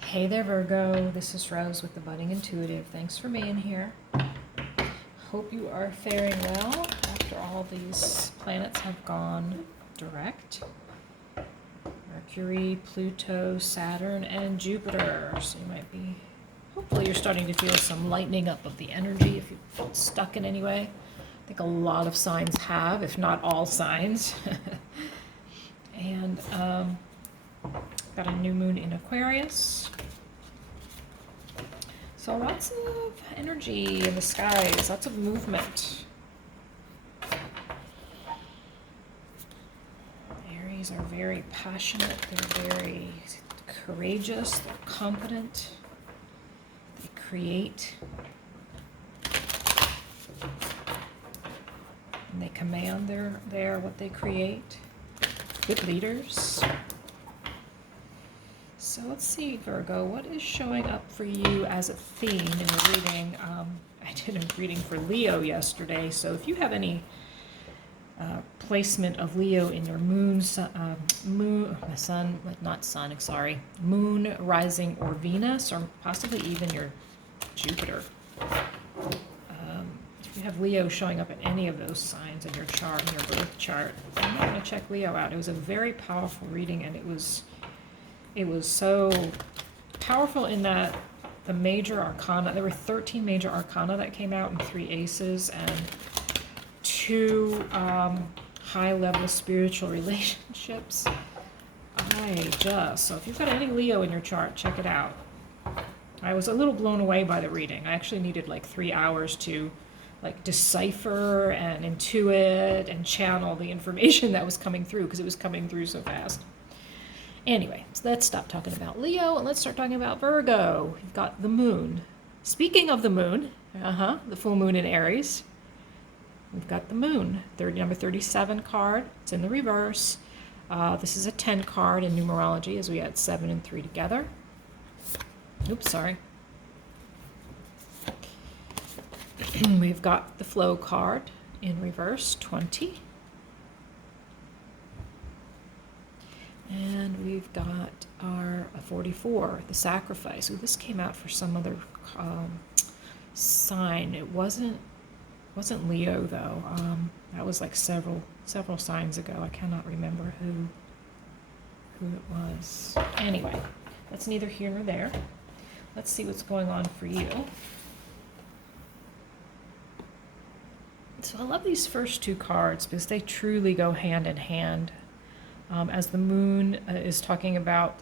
Hey there, Virgo. This is Rose with the Budding Intuitive. Thanks for being here. Hope you are faring well after all these planets have gone direct. Mercury, Pluto, Saturn, and Jupiter. So you might be, hopefully you're starting to feel some lightening up of the energy if you felt stuck in any way. I think a lot of signs have, if not all signs. And got a new moon in Aquarius. So lots of energy in the skies, lots of movement. Aries are very passionate, they're very courageous, they're confident, they create, and they command their what they create. Good leaders. So let's see, Virgo, what is showing up for you as a theme in the reading? I did a reading for Leo yesterday, so if you have any placement of Leo in your moon, moon, rising, or Venus, or possibly even your Jupiter. If you have Leo showing up in any of those signs in your chart, in your birth chart, I'm going to check Leo out. It was a very powerful reading, and it was so powerful in that the major arcana, there were 13 major arcana that came out and 3 aces and 2 high-level spiritual relationships. So if you've got any Leo in your chart, check it out. I was a little blown away by the reading. I actually needed like 3 hours to decipher and intuit and channel the information that was coming through because it was coming through so fast. Anyway, so let's stop talking about Leo and let's start talking about Virgo. You've got the moon. Speaking of the moon, the full moon in Aries, we've got the moon, number 37 card. It's in the reverse. This is a 10 card in numerology as we add 7 and 3 together. Oops, sorry. We've got the flow card in reverse, 20. And we've got our 44, the sacrifice. Ooh, this came out for some other sign. It wasn't Leo though. That was like several signs ago. I cannot remember who it was. Anyway, that's neither here nor there. Let's see what's going on for you. So I love these first 2 cards because they truly go hand in hand. As the moon is talking about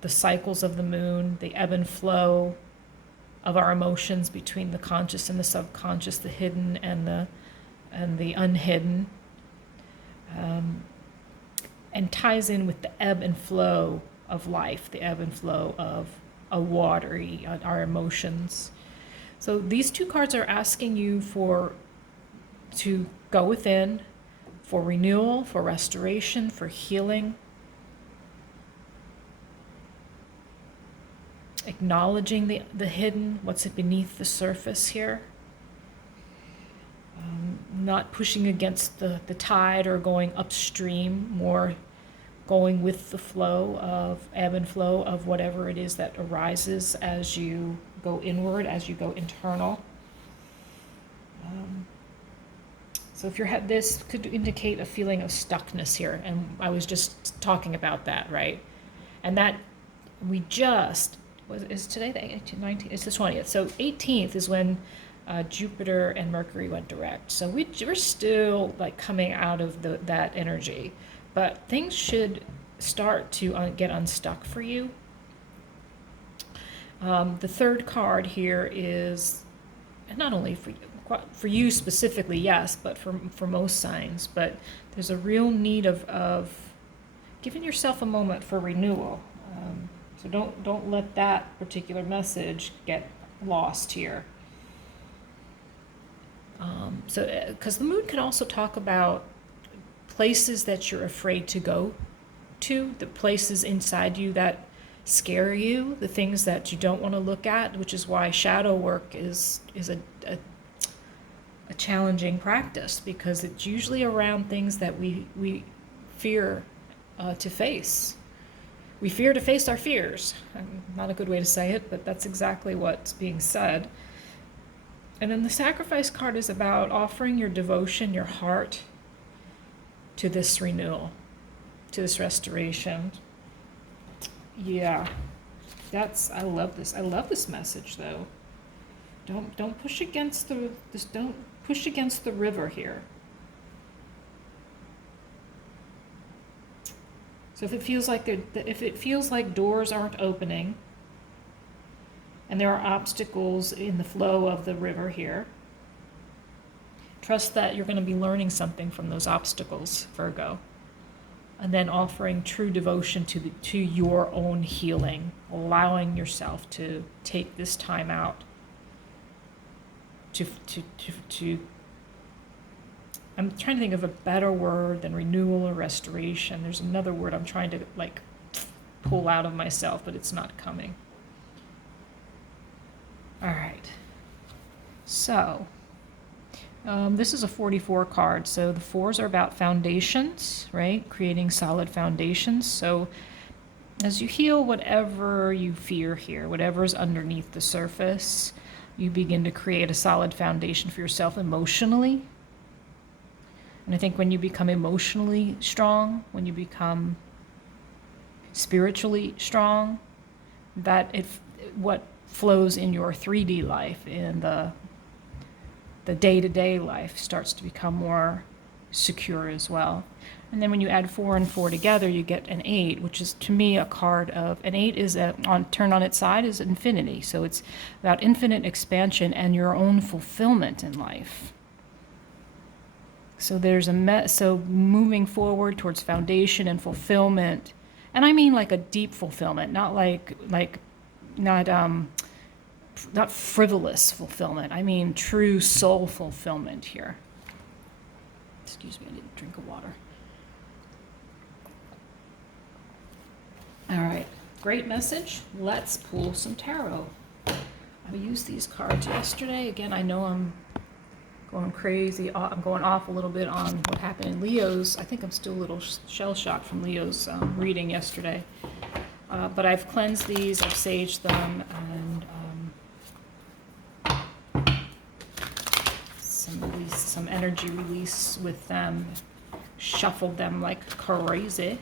the cycles of the moon, the ebb and flow of our emotions between the conscious and the subconscious, the hidden and the unhidden, and ties in with the ebb and flow of life, the ebb and flow of our emotions. So these 2 cards are asking you to go within, for renewal, for restoration, for healing, acknowledging the hidden, what's beneath the surface here, not pushing against the tide or going upstream, more going with the flow of ebb and flow of whatever it is that arises as you go inward, as you go internal. So if this could indicate a feeling of stuckness here, and I was just talking about that, right? And that is today the 18th, 19th? It's the 20th. So 18th is when Jupiter and Mercury went direct. So we're still coming out of that energy, but things should start to get unstuck for you. The 3rd card here is not only for you specifically, yes, but for most signs. But there's a real need of giving yourself a moment for renewal. So don't let that particular message get lost here. Because the moon can also talk about places that you're afraid to go to, the places inside you that scare you, the things that you don't want to look at, which is why shadow work is a challenging practice, because it's usually around things that we fear to face. we fear to face our fears. Not a good way to say it, but that's exactly what's being said. And then the sacrifice card is about offering your devotion, your heart, to this renewal, to this restoration. Yeah, I love this. I love this message, though. Don't push against the river here. So if it feels like doors aren't opening, and there are obstacles in the flow of the river here, trust that you're going to be learning something from those obstacles, Virgo. And then offering true devotion to your own healing, allowing yourself to take this time out to I'm trying to think of a better word than renewal or restoration. There's another word I'm trying to pull out of myself, but it's not coming. All right. So this is a 44 card. So the 4s are about foundations, right? Creating solid foundations. So as you heal whatever you fear here, whatever's underneath the surface, you begin to create a solid foundation for yourself emotionally. And I think when you become emotionally strong, when you become spiritually strong, what flows in your 3D life, in the day-to-day life, starts to become more secure as well. And then when you add 4 and 4 together, you get an 8, which is to me a card of an 8 is turned on its side is infinity. So it's about infinite expansion and your own fulfillment in life. So there's so moving forward towards foundation and fulfillment, and I mean like a deep fulfillment, not not frivolous fulfillment. I mean true soul fulfillment here. Excuse me, I need a drink of water. All right, great message. Let's pull some tarot. I used these cards yesterday. Again, I know I'm going crazy. I'm going off a little bit on what happened in Leo's. I think I'm still a little shell-shocked from Leo's reading yesterday. But I've cleansed these, I've saged them, and some energy release with them. Shuffled them like crazy.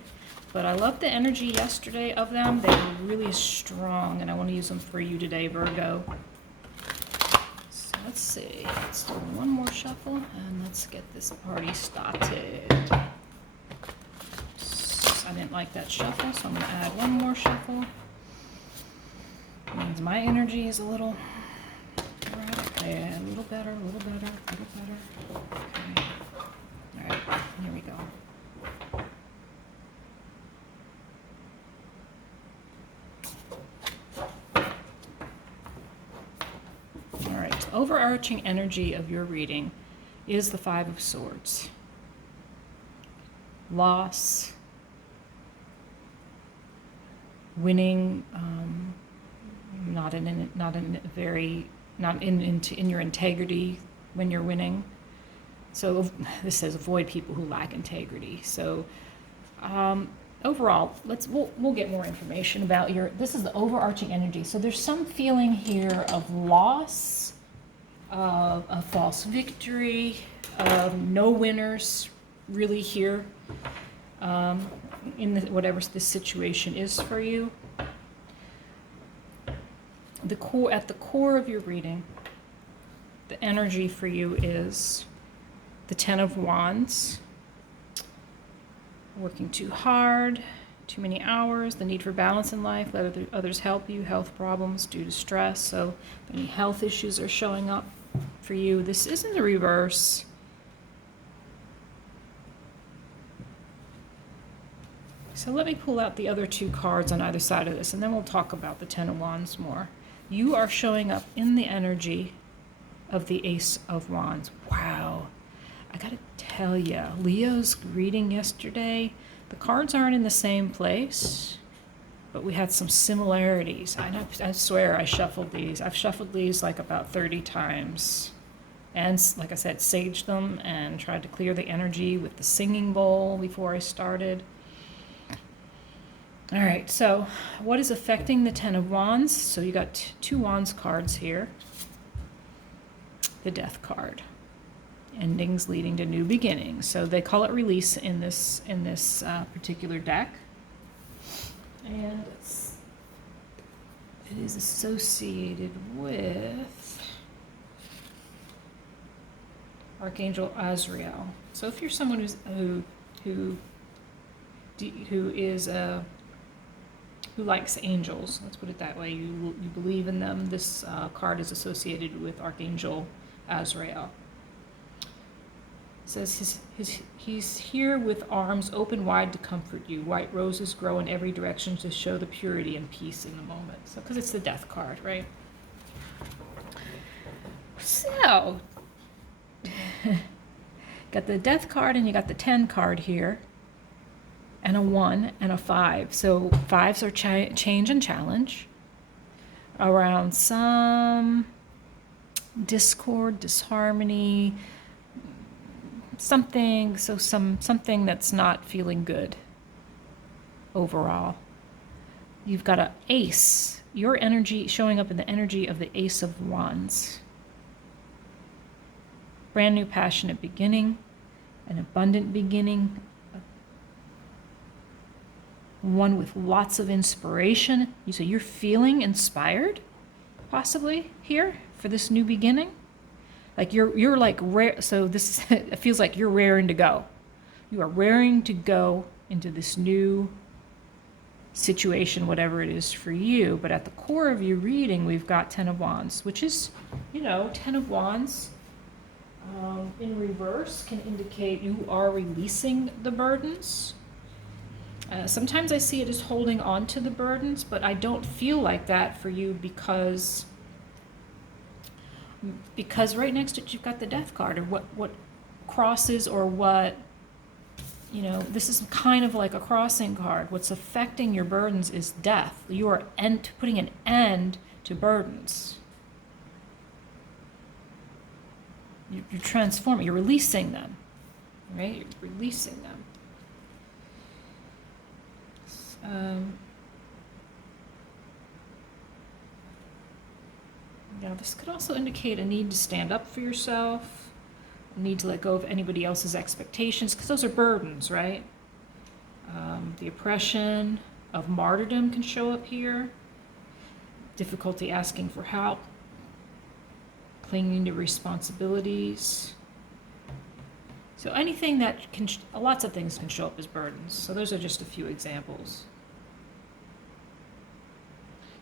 But I love the energy yesterday of them. They were really strong, and I want to use them for you today, Virgo. Let's see, let's do one more shuffle and let's get this party started. I didn't like that shuffle, so I'm going to add one more shuffle. Means my energy is a little erratic. Okay, a little better, a little better, a little better. Okay. All right, here we go. Overarching energy of your reading is the 5 of Swords. Loss, winning, not in your integrity when you're winning. So this says avoid people who lack integrity. So overall, we'll get more information about this is the overarching energy. So there's some feeling here of loss, of a false victory, no winners really here in whatever this situation is for you. At the core of your reading, the energy for you is the 10 of Wands, working too hard, too many hours, the need for balance in life, let others help you, health problems due to stress. So if any health issues are showing up for you, this is in the reverse. So let me pull out the other 2 cards on either side of this, and then we'll talk about the 10 of Wands more. You are showing up in the energy of the Ace of Wands. Wow. I gotta tell you, Leo's reading yesterday, the cards aren't in the same place, but we had some similarities. I swear I shuffled these. I've shuffled these like about 30 times. And like I said, saged them and tried to clear the energy with the singing bowl before I started. All right, so what is affecting the Ten of Wands? So you got two Wands cards here. The Death card. Endings leading to new beginnings. So they call it release in this particular deck. And it is associated with Archangel Azrael. So if you're someone who likes angels, let's put it that way, you believe in them, this card is associated with Archangel Azrael. It says he's here with arms open wide to comfort you. White roses grow in every direction to show the purity and peace in the moment. So, because it's the Death card, right? So, got the Death card and you got the 10 card here, and a 1 and a 5. So 5s are change and challenge around some discord, disharmony, something that's not feeling good overall. You've got an ace, your energy showing up in the energy of the Ace of Wands. Brand new passionate beginning, an abundant beginning, one with lots of inspiration. So you're feeling inspired possibly here for this new beginning. Like you're like rare. So this it feels like you're raring to go. You are raring to go into this new situation, whatever it is for you. But at the core of your reading, we've got 10 of Wands, which is, 10 of Wands in reverse can indicate you are releasing the burdens. Sometimes I see it as holding on to the burdens, but I don't feel like that for you because right next to it you've got the Death card, or what crosses, or what, this is kind of like a crossing card. What's affecting your burdens is death. You are putting an end to burdens. You're transforming, you're releasing them, right? You're releasing them. Now, this could also indicate a need to stand up for yourself, a need to let go of anybody else's expectations, because those are burdens, right? The oppression of martyrdom can show up here, difficulty asking for help, clinging to responsibilities. So anything that lots of things can show up as burdens. So those are just a few examples.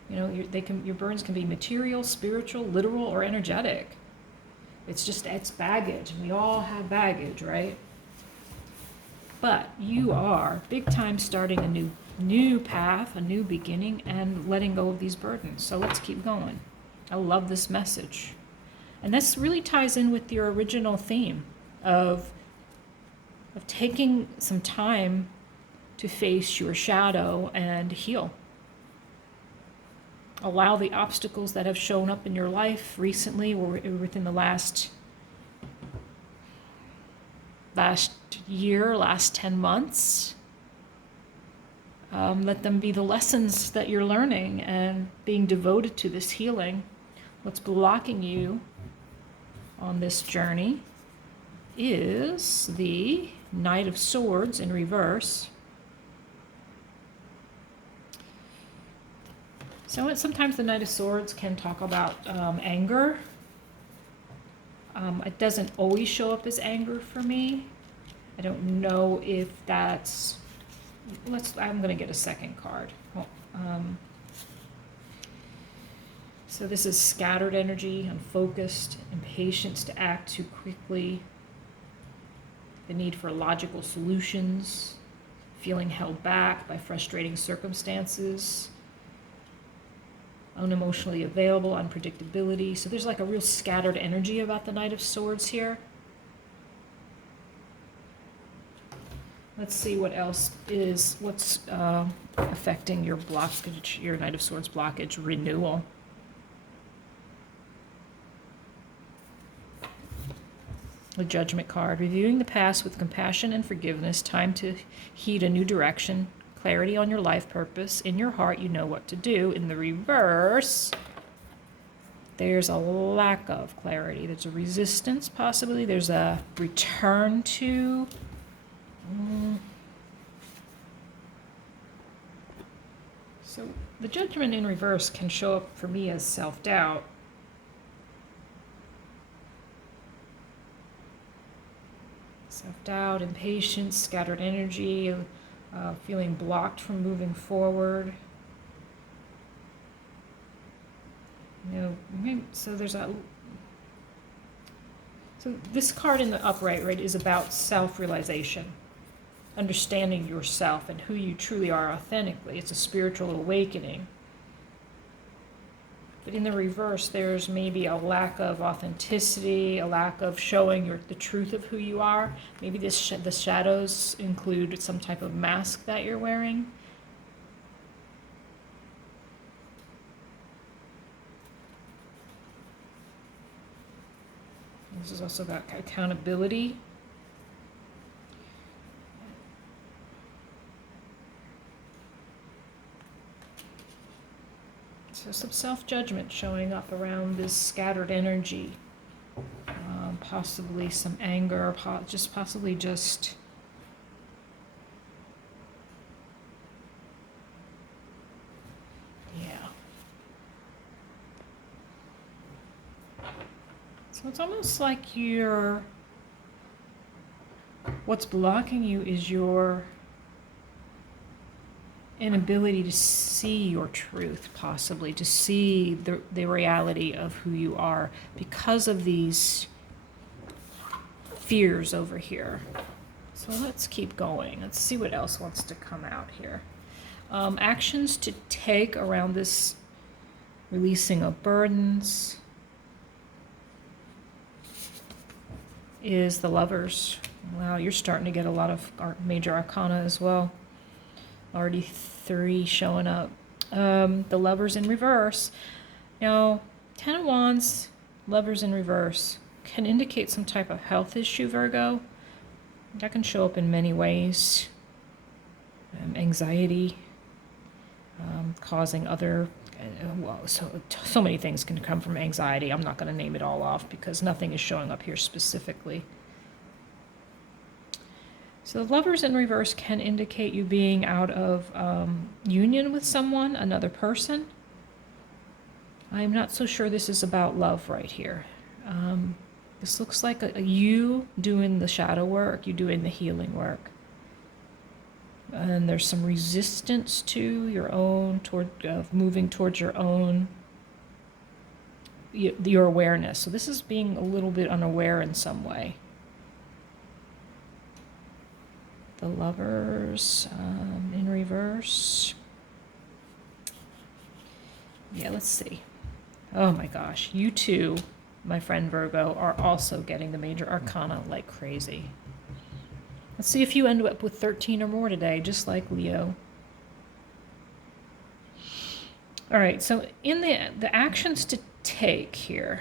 Your burdens can be material, spiritual, literal, or energetic. It's baggage, and we all have baggage, right? But you are big time starting a new path, a new beginning, and letting go of these burdens. So let's keep going. I love this message. And this really ties in with your original theme of taking some time to face your shadow and heal. Allow the obstacles that have shown up in your life recently or within the last year, last 10 months. Let them be the lessons that you're learning and being devoted to this healing. What's blocking you on this journey is the Knight of Swords in reverse. So sometimes the Knight of Swords can talk about anger. It doesn't always show up as anger for me. I don't know if that's... I'm going to get a second card. So this is scattered energy, unfocused, impatience to act too quickly, the need for logical solutions, feeling held back by frustrating circumstances, unemotionally available, unpredictability. So there's like a real scattered energy about the Knight of Swords here. Let's see what else what's affecting your blockage, your Knight of Swords blockage. Renewal. The Judgment card. Reviewing the past with compassion and forgiveness. Time to heed a new direction. clarity on your life purpose. In your heart, you know what to do. In the reverse, there's a lack of clarity. There's a resistance, possibly. There's a return to. So the Judgment in reverse can show up for me as self-doubt. Self-doubt, impatience, scattered energy, feeling blocked from moving forward. So there's a. So this card in the upright, right, is about self-realization, understanding yourself and who you truly are authentically. It's a spiritual awakening. But in the reverse, there's maybe a lack of authenticity, a lack of showing the truth of who you are. Maybe the shadows include some type of mask that you're wearing. This is also about accountability. So some self-judgment showing up around this scattered energy. Possibly some anger, possibly just So it's almost like what's blocking you is your inability to see your truth, possibly, to see the reality of who you are because of these fears over here. So let's keep going. Let's see what else wants to come out here. Actions to take around this releasing of burdens is the Lovers. Wow, you're starting to get a lot of major arcana as well. Already 3 showing up. The Lovers in reverse. Now, 10 of Wands, Lovers in reverse, can indicate some type of health issue, Virgo. That can show up in many ways. Anxiety, causing other... so many things can come from anxiety. I'm not going to name it all off because nothing is showing up here specifically. So the Lovers in reverse can indicate you being out of union with someone, another person. I'm not so sure this is about love right here. This looks like you doing the shadow work, you doing the healing work. And there's some resistance to your own, moving towards your own, your awareness. So this is being a little bit unaware in some way. The Lovers in reverse. Yeah, let's see. Oh my gosh, you too, my friend Virgo, are also getting the major arcana like crazy. Let's see if you end up with 13 or more today, just like Leo. All right, so in the actions to take here,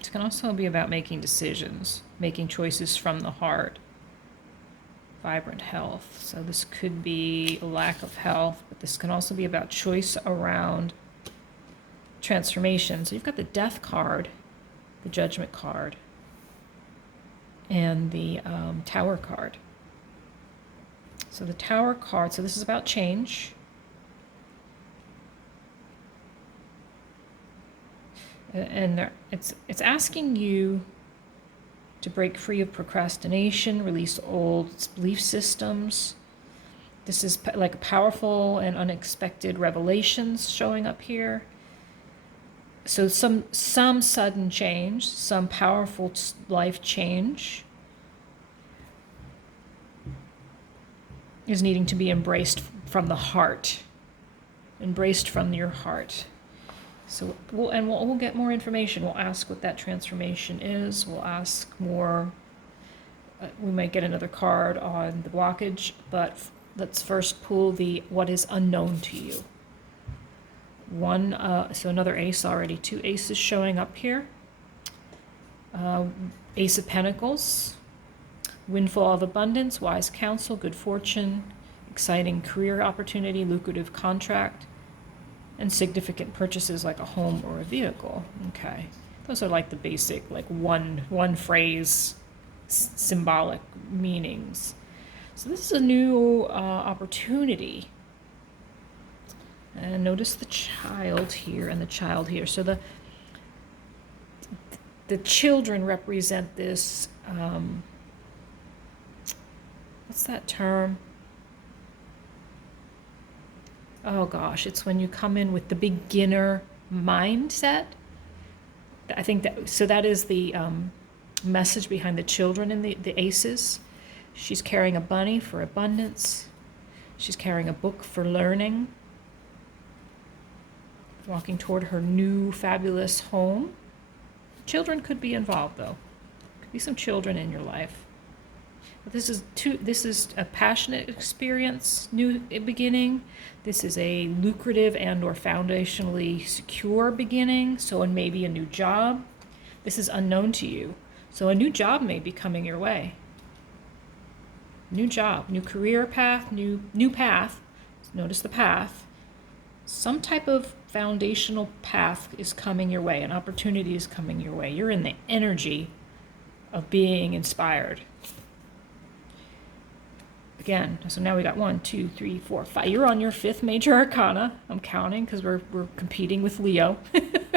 it can also be about making decisions, making choices from the heart. Vibrant health. So this could be a lack of health, but this can also be about choice around transformation. So you've got the Death card, the Judgment card, and the Tower card. So the Tower card, so this is about change. And it's asking you to break free of procrastination, release old belief systems. This is like powerful and unexpected revelations showing up here. So some sudden change, some powerful life change is needing to be embraced from the heart, embraced from your heart. So we'll get more information. We'll ask what that transformation is. We'll ask more. We might get another card on the blockage, but let's first pull the what is unknown to you. So another ace already. 2 aces showing up here. Ace of Pentacles, Windfall of abundance, wise counsel, good fortune, exciting career opportunity, lucrative contract, and significant purchases like a home or a vehicle. Okay. Those are like the basic, like one phrase symbolic meanings. So this is a new opportunity. And notice the child here and the child here. So the children represent this, what's that term? Oh gosh, it's when you come in with the beginner mindset. I think that is the message behind the children in the aces. She's carrying a bunny for abundance. She's carrying a book for learning. Walking toward her new fabulous home. Children could be involved though. Could be some children in your life. But this is a passionate experience, new beginning. This is a lucrative and or foundationally secure beginning. So, and maybe a new job. This is unknown to you. So a new job may be coming your way. New job, new career path, new path. Notice the path. Some type of foundational path is coming your way. An opportunity is coming your way. You're in the energy of being inspired. Again, so now we got 1, 2, 3, 4, 5. You're on your 5th major arcana. I'm counting because we're competing with Leo.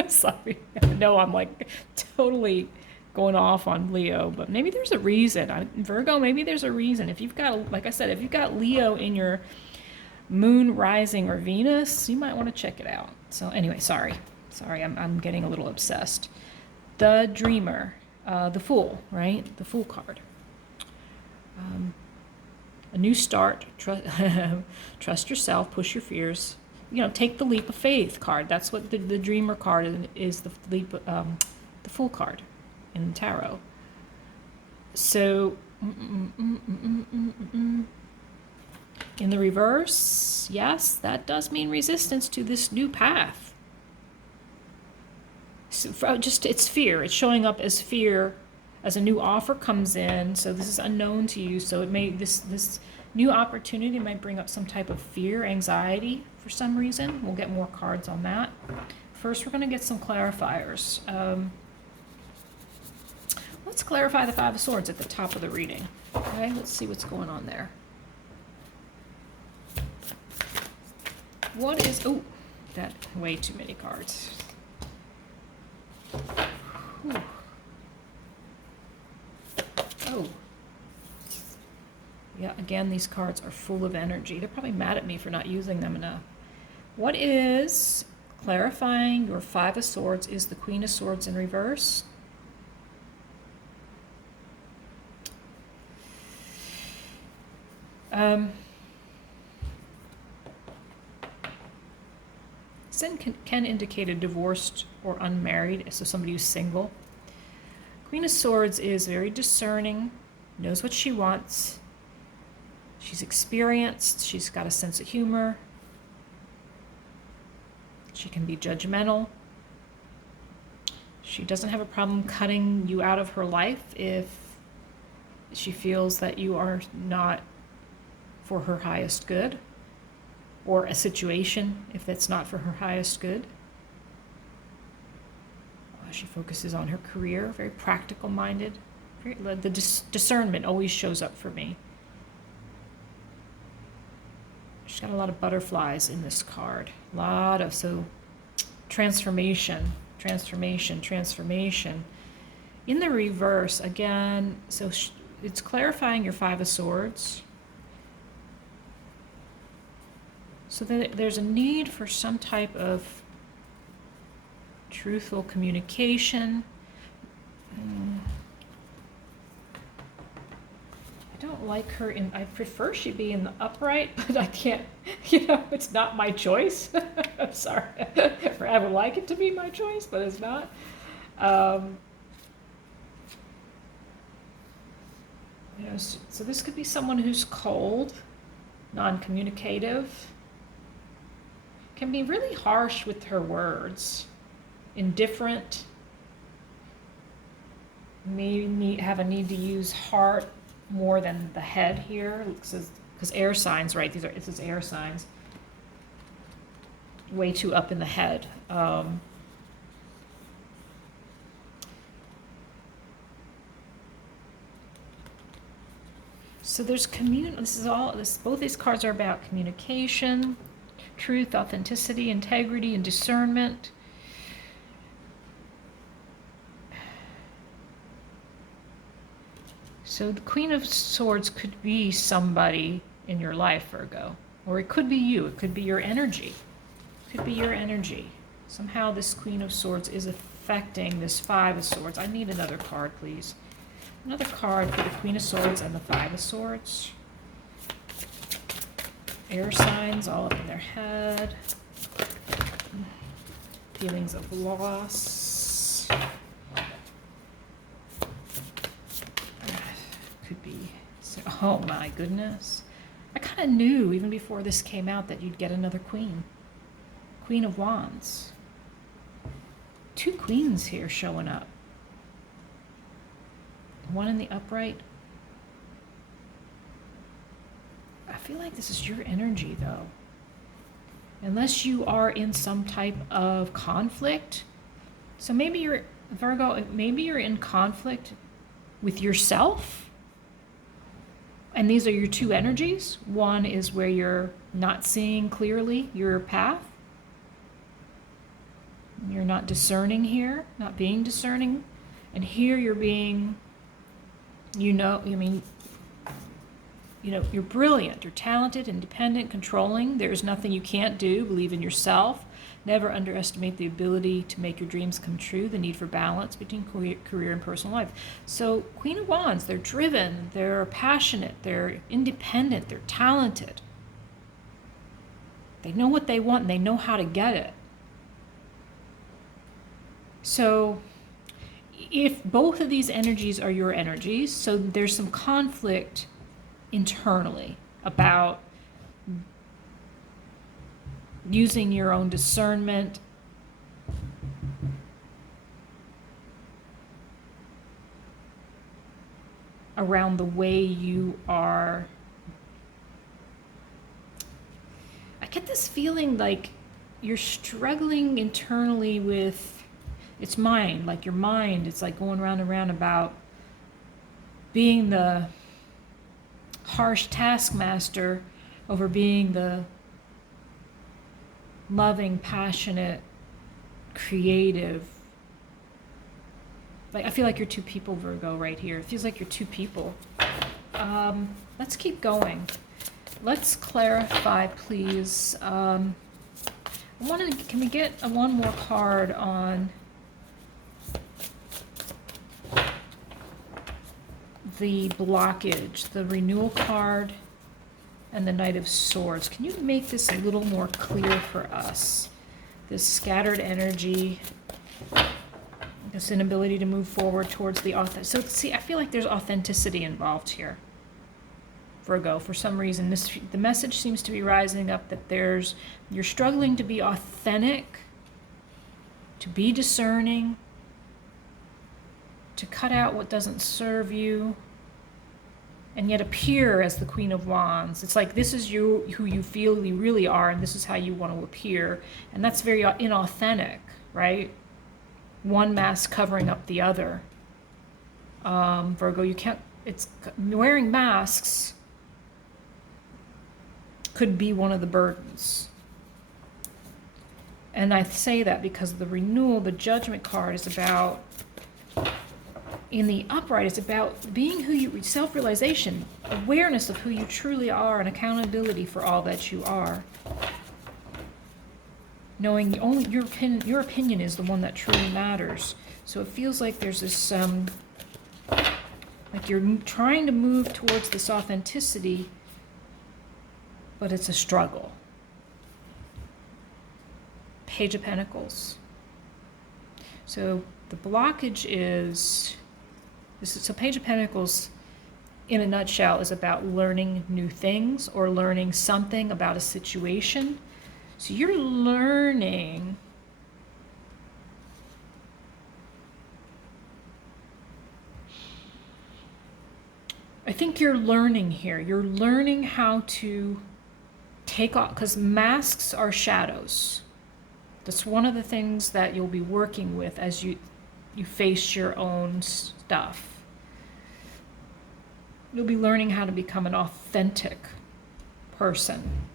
Sorry. I know I'm like totally going off on Leo, but maybe there's a reason. Virgo, maybe there's a reason. If you've got, like I said, if you've got Leo in your moon, rising, or Venus, you might want to check it out. So anyway, sorry, I'm getting a little obsessed. The Dreamer, the Fool, right? The Fool card. A new start, trust yourself, push your fears. Take the leap of faith card. That's what the Dreamer card is, the leap, the Fool card in the tarot. So, in the reverse, yes, that does mean resistance to this new path. So it's fear. It's showing up as fear as a new offer comes in. So this is unknown to you. So it may this new opportunity might bring up some type of fear, anxiety for some reason. We'll get more cards on that. First, we're going to get some clarifiers. Let's clarify the Five of Swords at the top of the reading. Okay, let's see what's going on there. What is... Oh, that way too many cards. Whew. Oh. Yeah, again, these cards are full of energy. They're probably mad at me for not using them enough. What is clarifying your Five of Swords is the Queen of Swords in reverse. Sin can indicate a divorced or unmarried, so somebody who's single. Queen of Swords is very discerning, knows what she wants. She's experienced, she's got a sense of humor. She can be judgmental. She doesn't have a problem cutting you out of her life if she feels that you are not for her highest good, or a situation if that's not for her highest good. She focuses on her career, very practical minded. The discernment always shows up for me. She's got a lot of butterflies in this card. Transformation. In the reverse, again, so it's clarifying your Five of Swords. So that there's a need for some type of truthful communication. I don't like her I prefer she be in the upright, but I can't, it's not my choice. I'm sorry. I would like it to be my choice, but it's not. So this could be someone who's cold, non-communicative, can be really harsh with her words, indifferent, maybe have a need to use more than the head here, because air signs, right? This is air signs. Way too up in the head. So there's both these cards are about communication, truth, authenticity, integrity, and discernment. So the Queen of Swords could be somebody in your life, Virgo. Or it could be you. It could be your energy. It could be your energy. Somehow this Queen of Swords is affecting this Five of Swords. I need another card, please. Another card for the Queen of Swords and the Five of Swords. Air signs all up in their head. Feelings of loss. Could be. Oh my goodness. I kind of knew even before this came out that you'd get another queen. Queen of Wands. Two queens here showing up. One in the upright. I feel like this is your energy though. Unless you are in some type of conflict. So maybe you're, Virgo, maybe you're in conflict with yourself. And these are your two energies. One is where you're not seeing clearly your path. You're not discerning here, not being discerning. And here you're being, you're brilliant, you're talented, independent, controlling. There's nothing you can't do. Believe in yourself. Never underestimate the ability to make your dreams come true, the need for balance between career and personal life. So Queen of Wands, they're driven, they're passionate, they're independent, they're talented. They know what they want and they know how to get it. So if both of these energies are your energies, so there's some conflict internally about using your own discernment, around the way you are. I get this feeling like you're struggling internally with, it's mind, like your mind, it's like going round and round about being the harsh taskmaster over being the loving, passionate, creative. Like I feel like you're two people, Virgo, right here. It feels like you're two people. Let's keep going. Let's clarify, please. Can we get one more card on the blockage, the renewal card, and the Knight of Swords? Can you make this a little more clear for us? This scattered energy, this inability to move forward towards the authentic. So see, I feel like there's authenticity involved here, Virgo. For some reason, the message seems to be rising up that you're struggling to be authentic, to be discerning, to cut out what doesn't serve you, and yet appear as the Queen of Wands. It's like this is you, who you feel you really are, and this is how you want to appear. And that's very inauthentic, right? One mask covering up the other. Virgo, you can't, wearing masks could be one of the burdens. And I say that because the renewal, the Judgment card is about, in the upright, it's about being who you, self-realization, awareness of who you truly are, and accountability for all that you are. Knowing only your opinion is the one that truly matters. So it feels like there's this, like you're trying to move towards this authenticity, but it's a struggle. Page of Pentacles. So the blockage is, so Page of Pentacles, in a nutshell, is about learning new things or learning something about a situation. So you're learning I think you're learning here. You're learning how to take off, because masks are shadows. That's one of the things that you'll be working with as you face your own stuff. You'll be learning how to become an authentic person.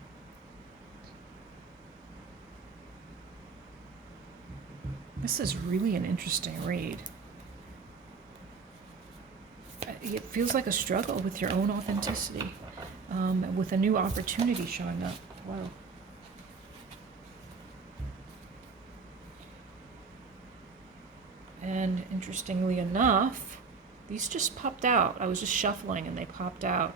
This is really an interesting read. It feels like a struggle with your own authenticity, with a new opportunity showing up. Wow. And interestingly enough, these just popped out. I was just shuffling and they popped out.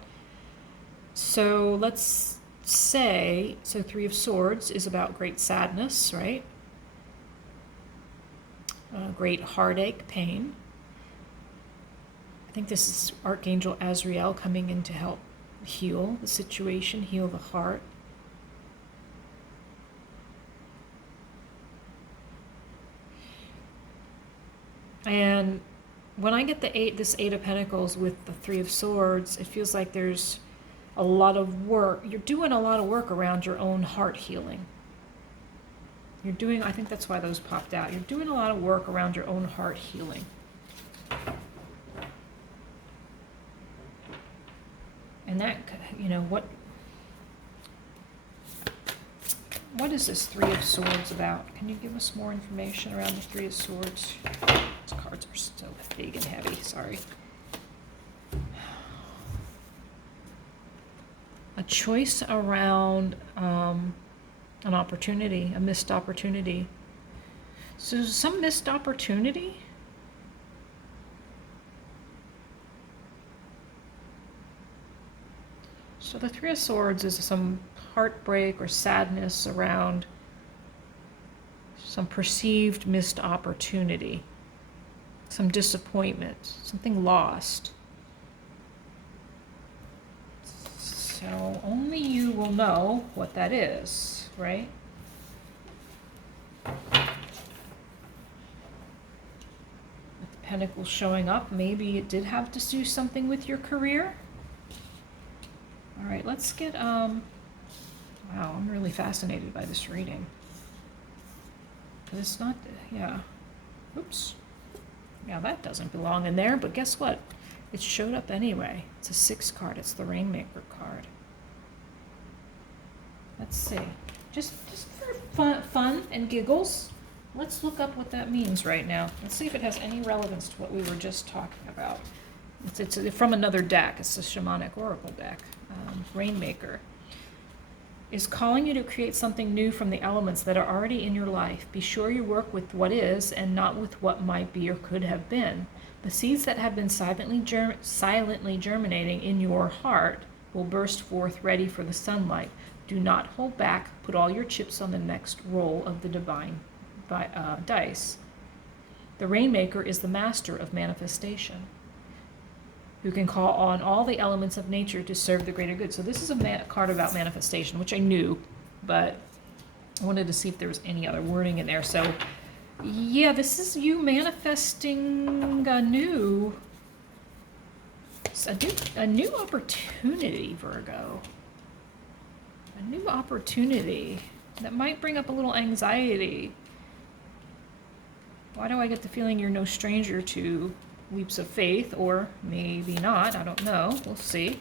So let's say, so Three of Swords is about great sadness, right? Great heartache, pain. I think this is Archangel Azrael coming in to help heal the situation, heal the heart. And when I get this Eight of Pentacles with the Three of Swords, it feels like there's a lot of work. You're doing a lot of work around your own heart healing. You're doing, I think that's why those popped out. You're doing a lot of work around your own heart healing. And that, you know, what is this Three of Swords about? Can you give us more information around the Three of Swords? These cards are so big and heavy, sorry. A choice around an opportunity, a missed opportunity. So some missed opportunity? So the Three of Swords is some heartbreak or sadness around some perceived missed opportunity, some disappointment, something lost. So only you will know what that is, right? With the Pentacles showing up, maybe it did have to do something with your career. All right, let's get, wow, I'm really fascinated by this reading. But it's not, yeah, oops. Yeah, that doesn't belong in there, but guess what? It showed up anyway. It's a 6 card, it's the Rainmaker card. Let's see, just for fun and giggles, let's look up what that means right now. Let's see if it has any relevance to what we were just talking about. It's from another deck, it's a Shamanic Oracle deck. Rainmaker is calling you to create something new from the elements that are already in your life. Be sure you work with what is and not with what might be or could have been. The seeds that have been silently germinating in your heart will burst forth ready for the sunlight. Do not hold back. Put all your chips on the next roll of the divine dice. The Rainmaker is the master of manifestation, who can call on all the elements of nature to serve the greater good. So this is a card about manifestation, which I knew, but I wanted to see if there was any other wording in there. So yeah, this is you manifesting a new opportunity, Virgo. A new opportunity that might bring up a little anxiety. Why do I get the feeling you're no stranger to leaps of faith, or maybe not, I don't know, we'll see.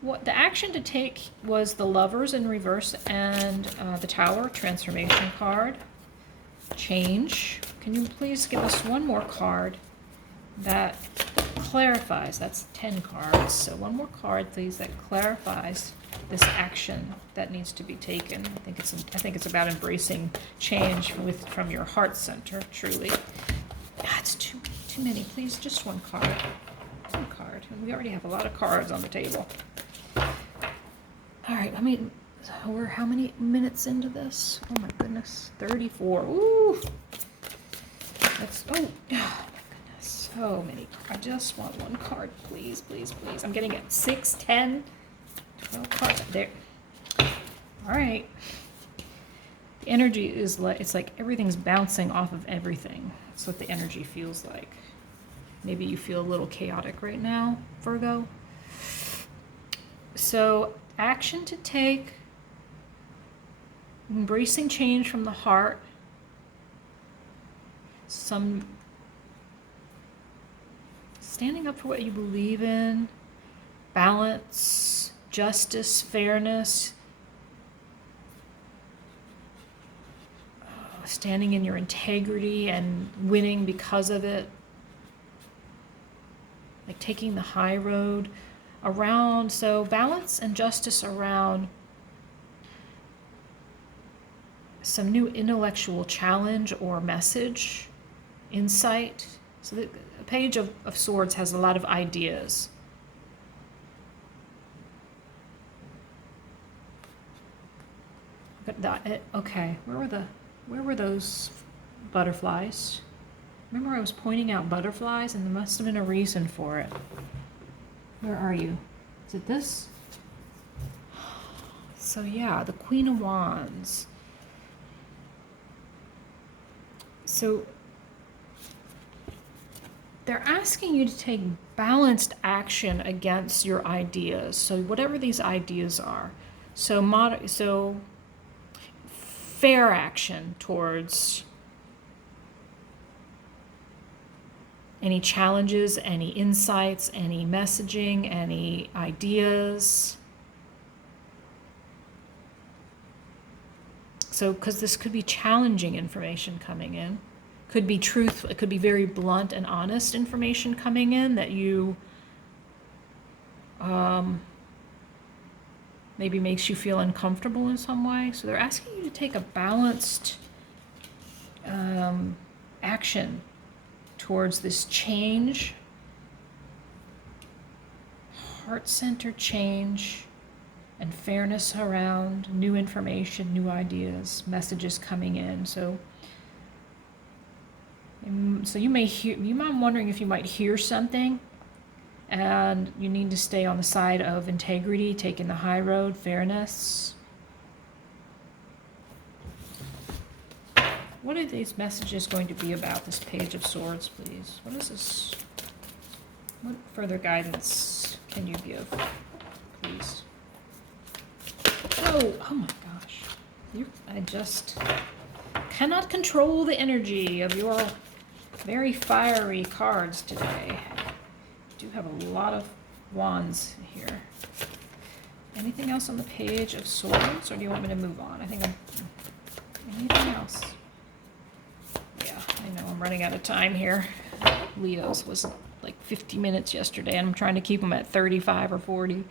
What the action to take was the Lovers in reverse and the Tower transformation card. Change. Can you please give us one more card that clarifies? That's 10 cards, so one more card please that clarifies this action that needs to be taken. I think it's about embracing change from your heart center, truly. It's too many. Please, just one card. One card. And we already have a lot of cards on the table. All right, we're how many minutes into this? Oh my goodness, 34. Ooh. That's, oh my goodness, so many. I just want one card, please, please, please. I'm getting it. 6, 10, 12 cards. There. All right. The energy is like, it's like everything's bouncing off of everything. That's what the energy feels like. Maybe you feel a little chaotic right now, Virgo. So, action to take, embracing change from the heart, some standing up for what you believe in, balance, justice, fairness, standing in your integrity and winning because of it, like taking the high road around. So balance and justice around some new intellectual challenge or message, insight. So the Page of Swords has a lot of ideas. Okay, where were those butterflies? Remember I was pointing out butterflies, and there must have been a reason for it. Where are you? Is it this? So yeah, the Queen of Wands. So they're asking you to take balanced action against your ideas. So whatever these ideas are. So fair action towards any challenges, any insights, any messaging, any ideas. So, because this could be challenging information coming in, could be truth, it could be very blunt and honest information coming in that you maybe makes you feel uncomfortable in some way. So they're asking you to take a balanced action towards this change, heart-centered change, and fairness around new information, new ideas, messages coming in. So you may hear, I'm wondering if you might hear something, and you need to stay on the side of integrity, taking the high road, fairness. What are these messages going to be about, this Page of Swords, please? What is this? What further guidance can you give, please? Oh my gosh. I just cannot control the energy of your very fiery cards today. You do have a lot of wands here. Anything else on the Page of Swords, or do you want me to move on? I think anything else? Yeah, I know I'm running out of time here. Leo's was like 50 minutes yesterday, and I'm trying to keep them at 35 or 40.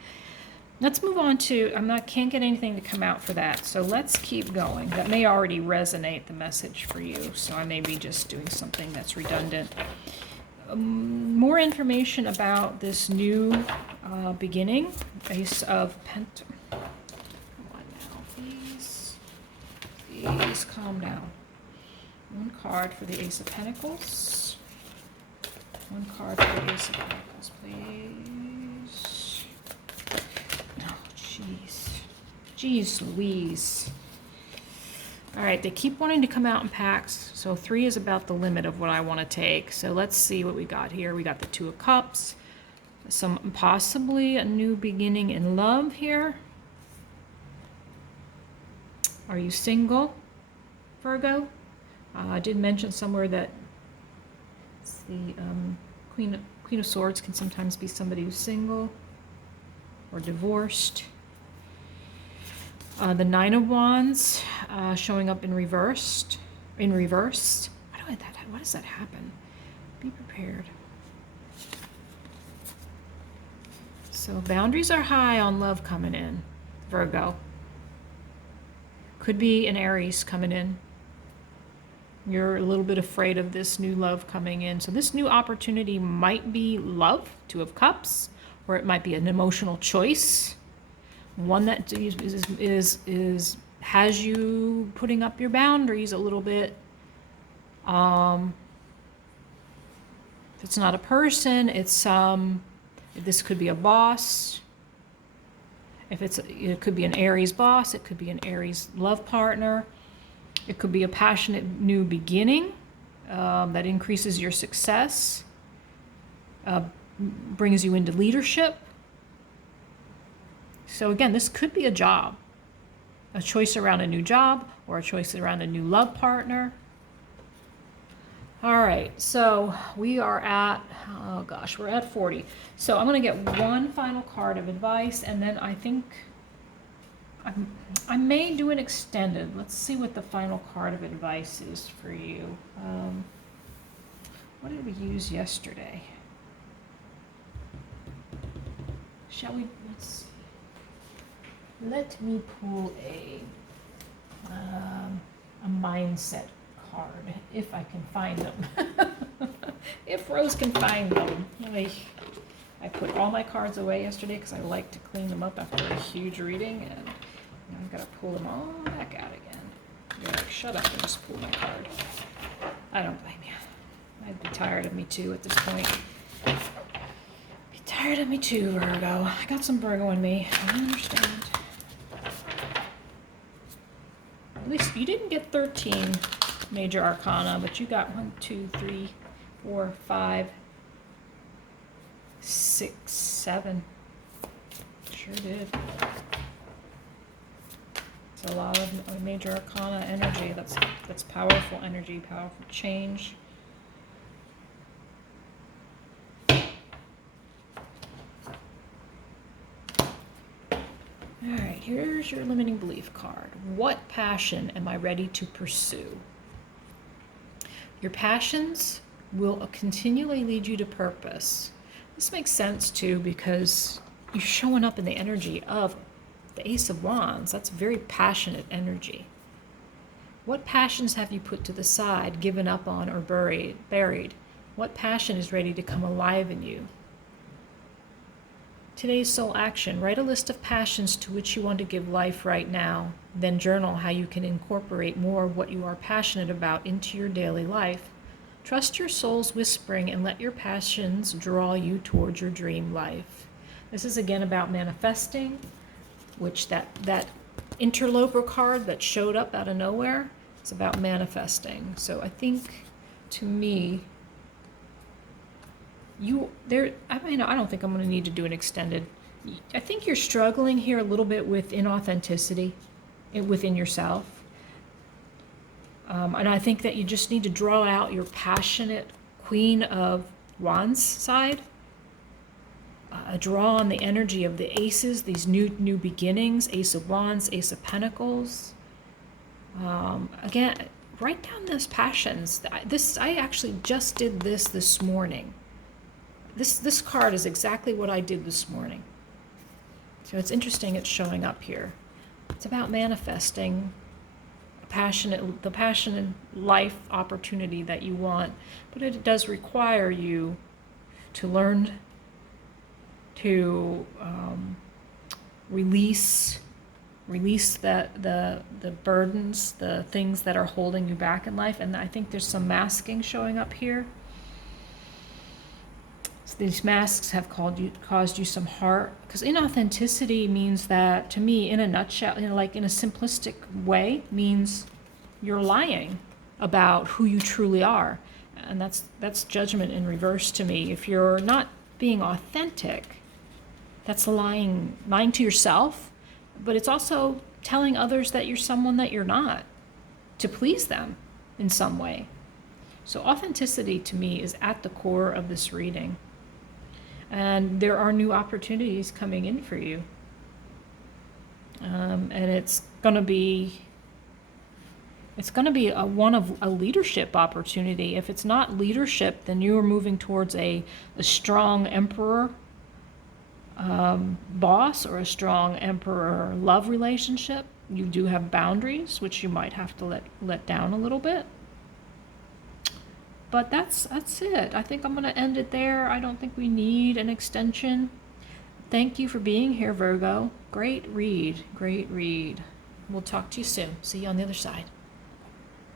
Let's move on to, can't get anything to come out for that, so let's keep going. That may already resonate, the message for you, so I may be just doing something that's redundant. More information about this new beginning, Ace of Pentacles. Come on now, please. Please calm down. One card for the Ace of Pentacles. One card for the Ace of Pentacles, please. Oh, jeez. Jeez Louise. All right, they keep wanting to come out in packs. So 3 is about the limit of what I want to take. So let's see what we got here. We got the 2 of Cups. Possibly a new beginning in love here. Are you single, Virgo? I did mention somewhere that the Queen of Swords can sometimes be somebody who's single or divorced. The 9 of Wands showing up in reverse. Why does that happen? Be prepared. So boundaries are high on love coming in, Virgo. Could be an Aries coming in. You're a little bit afraid of this new love coming in. So this new opportunity might be love, 2 of Cups, or it might be an emotional choice. One that has you putting up your boundaries a little bit. If it's not a person, it's this could be a boss. It could be an Aries boss. It could be an Aries love partner. It could be a passionate new beginning that increases your success. brings you into leadership. So again, this could be a job, a choice around a new job or a choice around a new love partner. All right, so we are at, oh gosh, we're at 40. So I'm going to get one final card of advice, and then I think I may do an extended. Let's see what the final card of advice is for you. What did we use yesterday? Shall we, let's see. Let me pull a mindset card, if I can find them. If Rose can find them. I put all my cards away yesterday because I like to clean them up after a huge reading, and now I've got to pull them all back out again. You're like, shut up and just pull my card. I don't blame you. I'd be tired of me too at this point. Be tired of me too, Virgo. I got some Virgo in me. I understand. At least you didn't get 13 major arcana, but you got 1, 2, 3, 4, 5, 6, 7. Sure did. It's a lot of major arcana energy. That's powerful energy, powerful change. All right, here's your limiting belief card. What passion am I ready to pursue? Your passions will continually lead you to purpose. This makes sense too because you're showing up in the energy of the Ace of Wands. That's very passionate energy. What passions have you put to the side, given up on, or buried? What passion is ready to come alive in you? Today's soul action. Write a list of passions to which you want to give life right now. Then journal how you can incorporate more of what you are passionate about into your daily life. Trust your soul's whispering and let your passions draw you towards your dream life. This is again about manifesting, which that interloper card that showed up out of nowhere, it's about manifesting. So I think, to me, I don't think I'm going to need to do an extended. I think you're struggling here a little bit with inauthenticity within yourself. And I think that you just need to draw out your passionate Queen of Wands side. Draw on the energy of the aces, these new beginnings, Ace of Wands, Ace of Pentacles. Again, write down those passions. I actually just did this morning. This card is exactly what I did this morning. So it's interesting it's showing up here. It's about manifesting the passionate life opportunity that you want, but it does require you to learn to release the burdens, the things that are holding you back in life. And I think there's some masking showing up here. So these masks have caused you some heart, because inauthenticity means that, to me, in a nutshell, like in a simplistic way, means you're lying about who you truly are. And that's judgment in reverse to me. If you're not being authentic, that's lying to yourself, but it's also telling others that you're someone that you're not, to please them in some way. So authenticity to me is at the core of this reading. And there are new opportunities coming in for you. And it's going to be a leadership opportunity. If it's not leadership, then you are moving towards a strong emperor boss or a strong emperor love relationship. You do have boundaries, which you might have to let down a little bit. But that's it. I think I'm going to end it there. I don't think we need an extension. Thank you for being here, Virgo. Great read. We'll talk to you soon. See you on the other side.